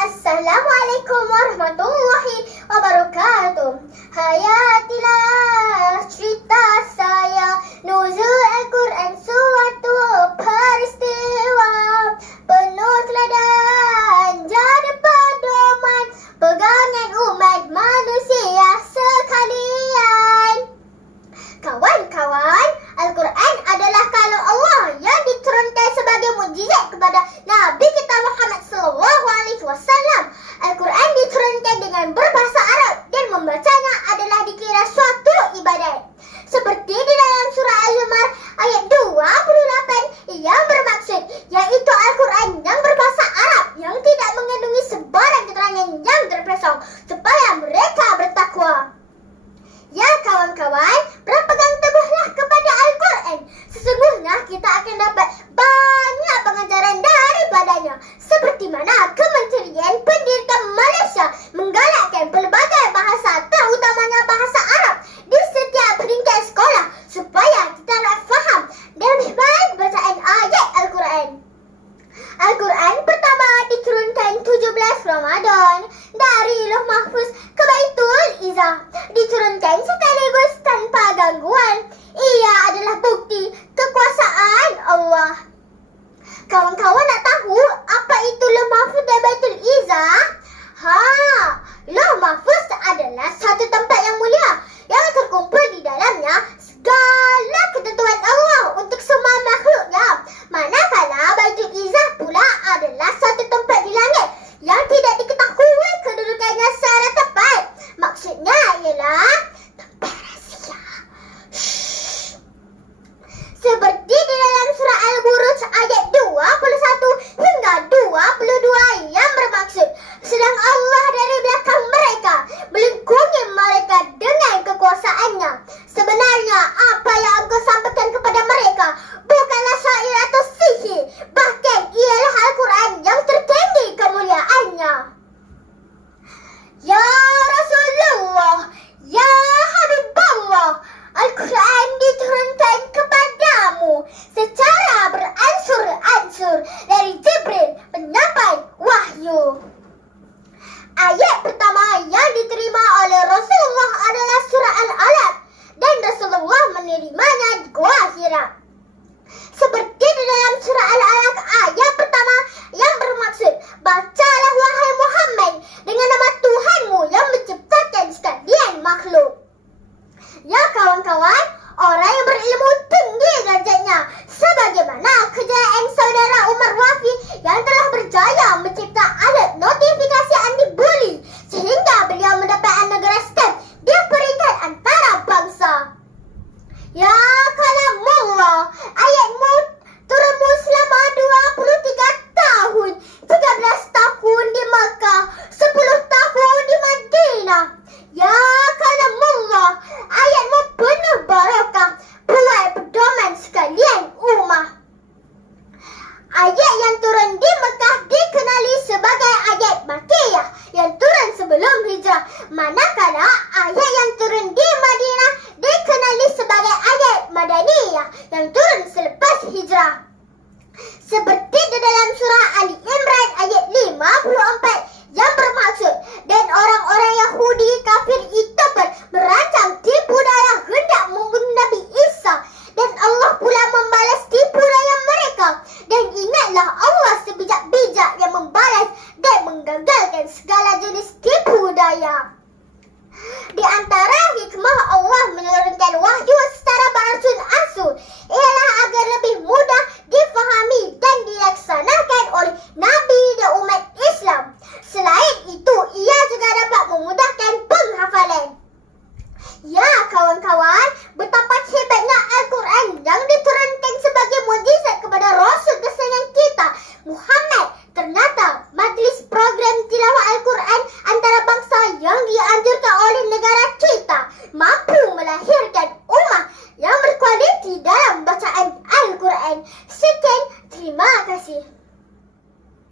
Assalamualaikum warahmatullahi wabarakatuh. Hayatilah cerita saya, nuzul Al-Quran suatu peristiwa penuh teladan, jadi pedoman pegangan umat manusia sekalian. Kawan-kawan, Al-Quran adalah kalam Allah yang diturunkan sebagai mukjizat kepada Nabi kita Muhammad SAW. Al-Quran diturunkan dengan berbahasa Arab dan membacanya adalah dikira suatu ibadat. Seperti di dalam surah Al-Zumar ayat 28 yang bermaksud, yaitu Al-Quran yang berbahasa Arab yang tidak mengandungi sebarang keterangan yang terpesong supaya mereka bertakwa. Ya kawan-kawan, berpegang teguhlah kepada Al-Quran. Sesungguhnya kita akan dapat banyak pengajaran daripadanya. Seperti mana Kementerian Pendidikan Malaysia menggalakkan pelbagai bahasa, terutamanya bahasa Arab, di setiap peringkat sekolah supaya kita dapat faham dan lebih baik bacaan ayat Al-Quran. Al-Quran pertama diturunkan 17 Ramadan dari Lauh Mahfuz ke Baitul Izzah. Diturunkan sekaligus tanpa gangguan. Ia adalah bukti kekuasaan Allah. Kawan-kawan nak tahu apa itu Lauh Mahfuz dan Baitul Izzah? Lauh Mahfuz adalah satu tempat yang mulia yang terkumpul di dalamnya segala ketentuan Allah untuk semua makhluknya. Manakala Baitul Izzah pula adalah satu tempat di langit yang tidak diketahui kedudukannya secara tepat. Maksudnya ialah tempat rahsia. Seperti di dalam surah Al-Buruj ayat 21 hingga 22 yang bermaksud, sedang Allah dari belakang mereka melingkungi mereka dengan kekuasaannya. Sebenarnya apa yang engkau sampaikan kepada mereka bukanlah syair atau sihir, bahkan ialah Al-Quran yang tertinggi kemuliaannya. Ya Rasulullah, ya Habibullah, Al-Quran diturunkan kepadamu secara beransur-ansur dari Jibril penyampai wahyu. Ayat pertama yang diterima oleh Rasulullah adalah surah Al-Alaq dan Rasulullah menerimanya di Gua Hira. Seperti di dalam surah Al-Alaq ayat pertama yang bermaksud, bacalah wahai Muhammad dengan nama Tuhanmu yang menciptakan sekalian makhluk. Ya kawan-kawan, orang yang berilmu tinggi derajatnya, sebagaimana kejayaan saudara Umar Wafi yang telah berjaya mencipta alat notifikasi anti bully sehingga beliau mendapat anugerah STEM di peringkat antarabangsa. Ya kalamullah, ayatmu turunmu selama 23 tahun, 13 tahun di Makkah, 10 tahun di Madinah. Ya kalamullah, ayatmu penuh barakah, buat pedoman sekalian ummah. Ayat yang turun di Mekah dikenali sebagai ayat Makkiyah yang turun sebelum hijrah, manakala ayat yang turun di Madinah dikenali sebagai ayat Madaniyah yang turun selepas hijrah. Seperti di dalam surah Ali Imran ayat 54 yang bermaksud, dan orang-orang Yahudi kafir itu pun merancang tipu daya hendak membunuh Nabi Isa, dan Allah pula membalas tipu daya mereka. Dan ingatlah Allah sebijak-bijak yang membalas dan menggagalkan segala jenis tipu daya. Di antara hikmah Allah menurunkan wahyu secara beransur-ansur ialah agar lebih mudah difahami dan dilaksanakan oleh Nabi dan umat Islam. Selain itu, ia juga dapat memudahkan penghafalan. Ya kawan-kawan, betapa hebatnya Al-Quran yang diturunkan sebagai mukjizat kepada Rasul kesayangan kita, Muhammad. Ternyata majlis program tilawah Al-Quran antarabangsa yang dianjurkan oleh negara kita mampu melahirkan